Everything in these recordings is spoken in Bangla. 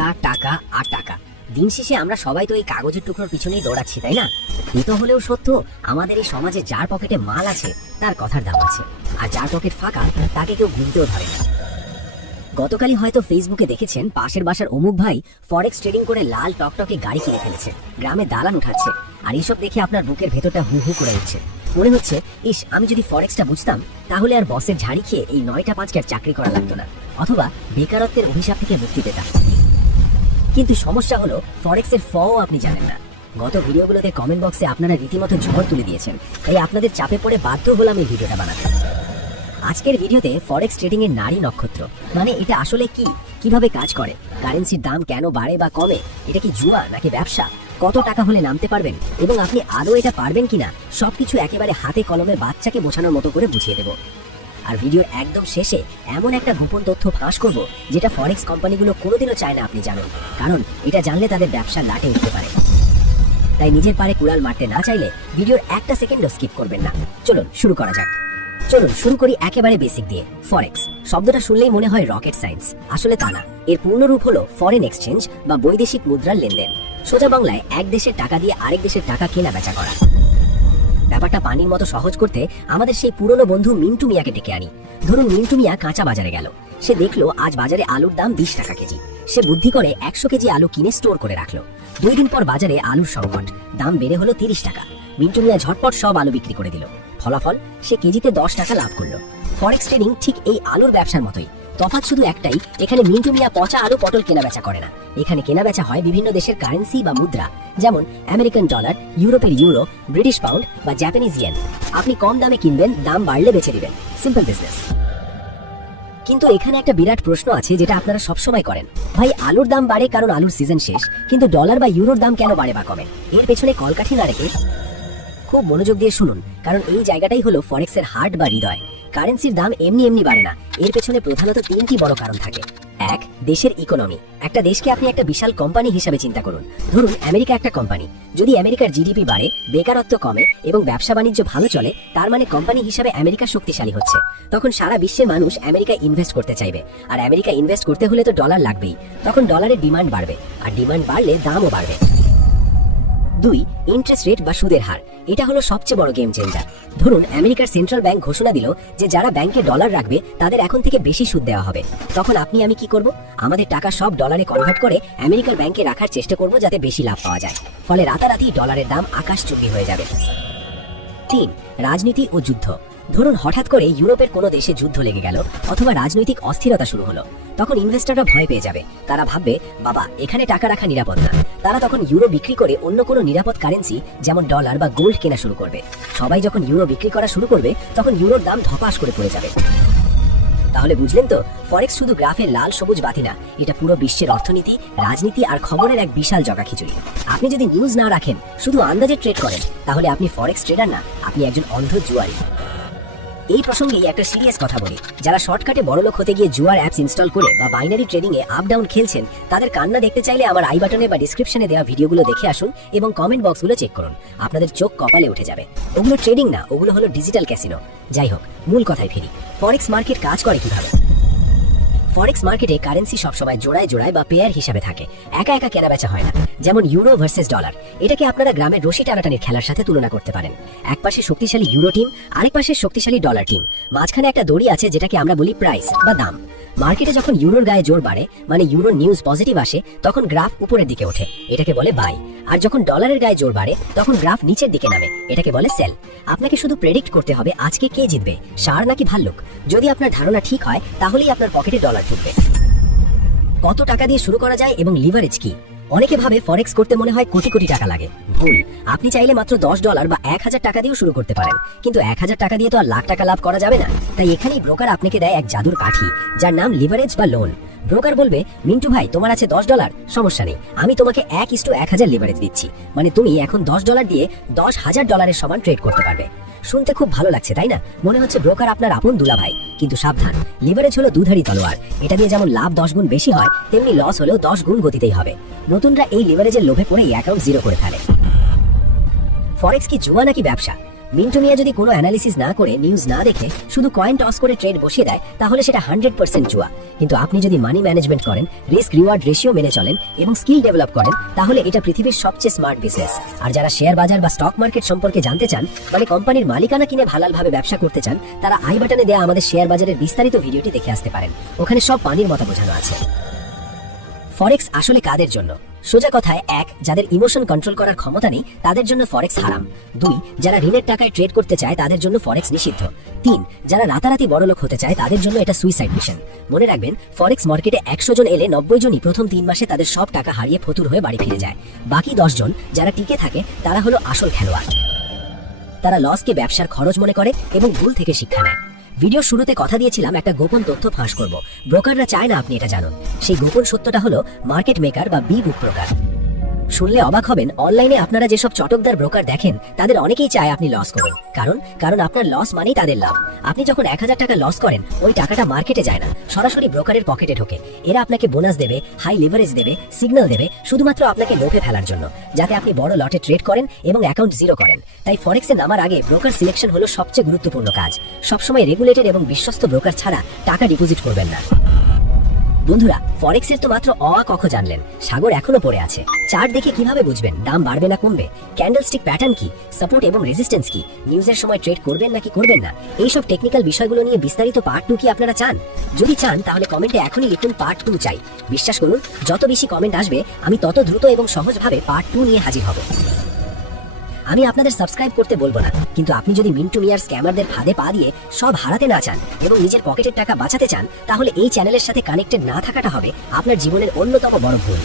টাকা টাকা আর টাকা। দিন শেষে আমরা সবাই তো এই কাগজের টুকরোর পিছনেই দৌড়াচ্ছি, তাই না? তো হলেও সত্য, আমাদের এই সমাজে যার পকেটে মাল আছে তার কথার দাম আছে, আর যার পকেট ফাঁকা তাকে কেউ গুনতেও ধরে না। গতকালই হয়তো ফেসবুকে দেখেছেন পাশের বাসার অমুক ভাই ফরেক্স ট্রেডিং করে লাল টকটকে গাড়ি কিনে ফেলেছে, গ্রামে দালান উঠাচ্ছে। আর এইসব দেখে আপনার বুকের ভেতরটা হু হু করে উঠছে। মনে হচ্ছে, ইস, আমি যদি ফরেক্সটা বুঝতাম তাহলে আর বসের ঝাড়ি খেয়ে এই 9টা 5টার চাকরি করা লাগতো না, অথবা বেকারত্বের অভিশাপ থেকে মুক্তি পেতাম। কিন্তু সমস্যা হলো, ফরেক্সের ফও আপনি জানেন না। গত ভিডিওগুলোতে কমেন্ট বক্সে আপনারা রীতিমতো ঝড় তুলে দিয়েছেন, তাই আপনাদের চাপে পড়ে বাধ্য হলাম এই ভিডিওটা বানাতে। আজকের ভিডিওতে ফরেক্স ট্রেডিং এর নারী নক্ষত্র মানে এটা আসলে কি, কিভাবে কাজ করে, কারেন্সির দাম কেন বাড়ে বা কমে, এটা কি জুয়া নাকি ব্যবসা, কত টাকা হলে নামতে পারবেন এবং আপনি আদৌ এটা পারবেন কিনা, সবকিছু একেবারে হাতে কলমে বাচ্চাকে বোঝানোর মতো করে বুঝিয়ে দেব। আর ভিডিওর একদম শেষে এমন একটা গোপন তথ্য ফাঁস করব যেটা ফরেক্স কোম্পানিগুলো কোনোদিনও চায় না আপনি জানুন, কারণ এটা জানলে তাদের ব্যবসা লাটে উঠতে পারে। তাই নিজের পারে কুড়াল মারতে না চাইলে ভিডিওর একটা সেকেন্ডও স্কিপ করবেন না। চলুন শুরু করা যাক। চলুন শুরু করি একেবারে বেসিক দিয়ে। ফরেক্স শব্দটা শুনলেই মনে হয় রকেট সায়েন্স, আসলে তা না। এর পূর্ণ রূপ হলো ফরেন এক্সচেঞ্জ বা বৈদেশিক মুদ্রার লেনদেন। সোজা বাংলায় এক দেশের টাকা দিয়ে আরেক দেশের টাকা কেনা বেচা করা। ব্যাপারটা পানির মতো সহজ করতে আমাদের সেই পুরনো বন্ধু মিন্টু মিয়াকে ডেকে আনি। ধরুন মিন্টু মিয়া কাঁচা বাজারে গেল, সে দেখলো আজ বাজারে আলুর দাম 20 টাকা কেজি। সে বুদ্ধি করে 100 কেজি আলু কিনে স্টোর করে রাখলো। 2 দিন পর বাজারে আলুর সংকট, দাম বেড়ে হলো 30 টাকা। মিন্টু মিয়া ঝটপট সব আলু বিক্রি করে দিল। ফলাফল, সে কেজিতে 10 টাকা লাভ করলো। ফরেক্স ট্রেডিং ঠিক এই আলুর ব্যবসার মতোই, তফাৎ শুধু একটাই, এখানে মিন্টু মিয়া পচা আলু পটল কেনা বেচা করে না। এখানে কেনা বেচা হয় বিভিন্ন দেশের কারেন্সি বা মুদ্রা, যেমন আমেরিকান ডলার, ইউরোপের ইউরো, ব্রিটিশ পাউন্ড বা জাপানিজ ইয়েন। আপনি কম দামে কিনবেন, দাম বাড়লে বেচে দিবেন, সিম্পল বিজনেস। কিন্তু এখানে একটা বিরাট প্রশ্ন আছে যেটা আপনারা সবসময় করেন, ভাই আলুর দাম বাড়ে কারণ আলুর সিজন শেষ, কিন্তু ডলার বা ইউরোর দাম কেন বাড়ে বা কমে? এর পেছনে কলকাঠি না রেখে খুব মনোযোগ দিয়ে শুনুন, কারণ এই জায়গাটাই হলো ফরেক্সের হার্ট বা হৃদয়। কারেন্সির দাম এমনি এমনি বাড়ে না, এর পেছনে প্রধানত 3টি বড় কারণ থাকে। 1, দেশের ইকোনমি। একটা দেশকে আপনি একটা বিশাল কোম্পানি হিসাবে চিন্তা করুন। ধরুন আমেরিকা একটা কোম্পানি, যদি আমেরিকার জিডিপি বাড়ে, বেকারত্ব কমে এবং ব্যবসা বাণিজ্য ভালো চলে, তার মানে কোম্পানি হিসাবে আমেরিকা শক্তিশালী হচ্ছে। তখন সারা বিশ্বের মানুষ আমেরিকায় ইনভেস্ট করতে চাইবে, আর আমেরিকা ইনভেস্ট করতে হলে তো ডলার লাগবেই। তখন ডলারের ডিমান্ড বাড়বে, আর ডিমান্ড বাড়লে দামও বাড়বে। 2, ইন্টারেস্ট রেট বা সুদের হার। এটা হলো সবচেয়ে বড় গেম চেঞ্জার। ধরুন আমেরিকার সেন্ট্রাল ব্যাংক ঘোষণা দিল যে যারা ব্যাংকে ডলার রাখবে তাদের এখন থেকে বেশি সুদ দেওয়া হবে। তখন আপনি আমি কি করব? আমাদের টাকা সব ডলারে কনভার্ট করে আমেরিকার ব্যাংকে রাখার চেষ্টা করব যাতে বেশি লাভ পাওয়া যায়। ফলে রাতারাতি ডলারের দাম আকাশচুম্বী হয়ে যাবে। 3, রাজনীতি ও যুদ্ধ। ধরুন হঠাৎ করে ইউরোপের কোনো দেশে যুদ্ধ লেগে গেল অথবা রাজনৈতিক অস্থিরতা শুরু হলো, তখন ইনভেস্টররা ভয় পেয়ে যাবে। তারা ভাববে, বাবা এখানে টাকা রাখা নিরাপদ না। তারা তখন ইউরো বিক্রি করে অন্য কোনো নিরাপদ কারেন্সি যেমন ডলার বা গোল্ড কেনা শুরু করবে। সবাই যখন ইউরো বিক্রি করা শুরু করবে তখন ইউরোর দাম ধপাস করে পড়ে যাবে। তাহলে বুঝলেন তো, ফরেক্স শুধু গ্রাফের লাল সবুজ বাতি না, এটা পুরো বিশ্বের অর্থনীতি, রাজনীতি আর খবরের এক বিশাল জগা খিচুড়ি। আপনি যদি নিউজ না রাখেন, শুধু আন্দাজে ট্রেড করেন, তাহলে আপনি ফরেক্স ট্রেডার না, আপনি একজন অন্ধ জুয়ারি। এই প্রসঙ্গেই একটা সিরিয়াস কথা বলি, যারা শর্টকাটে বড়লোক হতে গিয়ে জুয়ার অ্যাপস ইনস্টল করে বা বাইনারি ট্রেডিং এ আপ ডাউন খেলছেন, তাদের কান্না দেখতে চাইলে আমার আই বাটনে বা ডিসক্রিপশনে দেওয়া ভিডিওগুলো দেখে আসুন এবং কমেন্ট বক্সগুলো চেক করুন। আপনাদের চোখ কপালে উঠে যাবে। ওগুলো ট্রেডিং না, ওগুলো হলো ডিজিটাল ক্যাসিনো। যাই হোক, মূল কথায় ফিরি। ফরেক্স মার্কেট কাজ করে কিভাবে? ফরেক্স মার্কেটে কারেন্সি সবসময় জোড়ায় জোড়ায় বা পেয়ার হিসাবে থাকে, একা একা কেনা বেচা হয় না। যেমন ইউরো ভার্সেস ডলার, এটাকে আপনারা গ্রামের রশি টানাটানির খেলার সাথে তুলনা করতে পারেন। এক পাশে শক্তিশালী ইউরো টিম, আরেক পাশে শক্তিশালী ডলার টিম, মাঝখানে একটা দড়ি আছে যেটাকে আমরা বলি প্রাইস বা দাম। মার্কেটে যখন ইউরোর গায়ে জোর বাড়ে, মানে ইউরোর নিউজ পজিটিভ আসে, তখন গ্রাফ উপরের দিকে ওঠে, এটাকে বলে বাই। আর যখন ডলারের গায়ে জোর বাড়ে, তখন গ্রাফ নিচের দিকে নামে, এটাকে বলে সেল। আপনাকে শুধু প্রেডিক্ট করতে হবে আজকে কে জিতবে, ষাঁড় নাকি ভাল্লুক। যদি আপনার ধারণা ঠিক হয়, তাহলেই আপনার পকেটে ডলার ঢুকবে। কত টাকা দিয়ে শুরু করা যায় এবং লিভারেজ কি? অনেকে ভাবে ফরেক্স করতে মনে হয় কোটি কোটি টাকা লাগে। ভুল। আপনি চাইলে মাত্র $10 বা 1000 টাকা দিয়েও শুরু করতে পারেন, কিন্তু 1000 টাকা দিয়ে তো আর লাখ টাকা লাভ করা যাবে না। তাই এখানেই ব্রোকার আপনাকে দেয় এক জাদুর কাঠি, যার নাম লিভারেজ বা লোন। ব্রোকার বলবে, মিন্টু ভাই তোমার আছে $10, সমস্যা নেই, আমি তোমাকে 1:1000 লিভারেজ দিচ্ছি। মানে তুমি এখন $10 দিয়ে $10,000 সমান ট্রেড করতে পারবে। শুনতে খুব ভালো লাগছে, তাই না? মনে হচ্ছে ব্রোকার আপনার আপন দুলাভাই। কিন্তু সাবধান, লিভারেজ হলো দুধারী তলোয়ার। এটা দিয়ে যেমন লাভ 10 গুণ বেশি হয়, তেমনি লস হলেও 10 গুণ গতিতেই হবে। নতুনরা এই লিভারেজের লোভে পড়ে অ্যাকাউন্ট জিরো করে ফেলে। ফরেক্স কি জুয়া নাকি ব্যবসা? মিন্টু মিয়া যদি কোনো অ্যানালিসিস না করে, নিউজ না দেখে শুধু কয়েন টস করে ট্রেড বসিয়ে দেয়, তাহলে সেটা 100% জুয়া। কিন্তু আপনি যদি মানি ম্যানেজমেন্ট করেন, রিস্ক রিওয়ার্ড রেশিও মেনে চলেন এবং স্কিল ডেভেলপ করেন, তাহলে এটা পৃথিবীর সবচেয়ে স্মার্ট বিজনেস। আর যারা শেয়ার বাজার বা স্টক মার্কেট সম্পর্কে জানতে চান, মানে কোম্পানির মালিকানা কিনে ভালোভাবে ব্যবসা করতে চান, তারা আই বাটনে দেওয়া আমাদের শেয়ার বাজারের বিস্তারিত ভিডিওটি দেখে আসতে পারেন। ওখানে সব পানির মতো বোঝানো আছে। ফরেক্স আসলে কাদের জন্য? সোজা কথায়, 1, যাদের ইমোশন কন্ট্রোল করার ক্ষমতা নেই তাদের জন্য ফরেক্স হারাম। 2, যারা ঋণের টাকায় ট্রেড করতে চায় তাদের জন্য ফরেক্স নিষিদ্ধ। 3, যারা রাতারাতি বড়লোক হতে চায় তাদের জন্য এটা সুইসাইড মিশন। মনে রাখবেন, ফরেক্স মার্কেটে 100 জন এলে 90 জনই প্রথম 3 মাসে তাদের সব টাকা হারিয়ে ফতুর হয়ে বাড়ি ফিরে যায়। বাকি 10 জন যারা টিকে থাকে তারা হলো আসল খেলোয়াড়। তারা লসকে ব্যবসার খরচ মনে করে এবং ভুল থেকে শিক্ষা নেয়। ভিডিও শুরুতে কথা দিয়েছিলাম একটা গোপন তথ্য ফাঁস করব। ব্রোকাররা চায় না আপনি এটা জানুন। সেই গোপন সত্যটা হলো মার্কেট মেকার বা বি বুক ব্রোকার। শুনলে অবাক হবেন, অনলাইনে আপনারা যেসব চটকদার ব্রোকার দেখেন তাদের অনেকেই চায় আপনি লস করুন। কারণ আপনার লস মানেই তাদের লাভ। আপনি যখন 1000 টাকা লস করেন, ওই টাকাটা মার্কেটে যায় না, সরাসরি ব্রোকারের পকেটে ঢোকে। এরা আপনাকে বোনাস দেবে, হাই লিভারেজ দেবে, সিগন্যাল দেবে, শুধুমাত্র আপনাকে লোভে ফেলার জন্য, যাতে আপনি বড় লটে ট্রেড করেন এবং অ্যাকাউন্ট জিরো করেন। তাই ফরেক্সে নামার আগে ব্রোকার সিলেকশন হলো সবচেয়ে গুরুত্বপূর্ণ কাজ। সবসময় রেগুলেটেড এবং বিশ্বস্ত ব্রোকার ছাড়া টাকা ডিপোজিট করবেন না। বন্ধুরা, ফরেক্সের তো মাত্র অ আ কখ জানলেন, সাগর এখনো পড়ে আছে। চার্ট দেখে কিভাবে বুঝবেন দাম বাড়বে না কমবে? ক্যান্ডেলস্টিক প্যাটার্ন কি, সাপোর্ট এবং রেজিস্ট্যান্স কি, নিউজের সময় ট্রেড করবেন নাকি করবেন না, এইসব টেকনিক্যাল বিষয়গুলো নিয়ে বিস্তারিত পার্ট 2 কি আপনারা চান? যদি চান তাহলে কমেন্টে এখনই লিখুন পার্ট 2 চাই। বিশ্বাস করুন, যত বেশি কমেন্ট আসবে আমি তত দ্রুত এবং সহজভাবে পার্ট 2 নিয়ে হাজির হব। আমি আপনাদের সাবস্ক্রাইব করতে বলবো না, কিন্তু আপনি যদি মিন্টু মিয়ার স্ক্যামারদের ফাঁদে পা দিয়ে সব হারাতে না চান এবং নিজের পকেটের টাকা বাঁচাতে চান, তাহলে এই চ্যানেলের সাথে কানেক্টেড না থাকাটা হবে আপনার জীবনের অন্যতম বড় ভুল।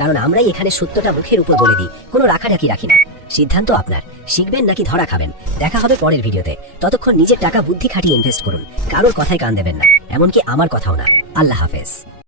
কারণ আমরাই এখানে সত্যটা মুখের উপর বলে দিই, কোনো রাখাঢাকি রাখি না। সিদ্ধান্ত আপনার, শিখবেন নাকি ধরা খাবেন। দেখা হবে পরের ভিডিওতে। ততক্ষণ নিজের টাকা বুদ্ধি খাটিয়ে ইনভেস্ট করুন, কারোর কথায় কান দেবেন না, এমনকি আমার কথাও না। আল্লাহ হাফেজ।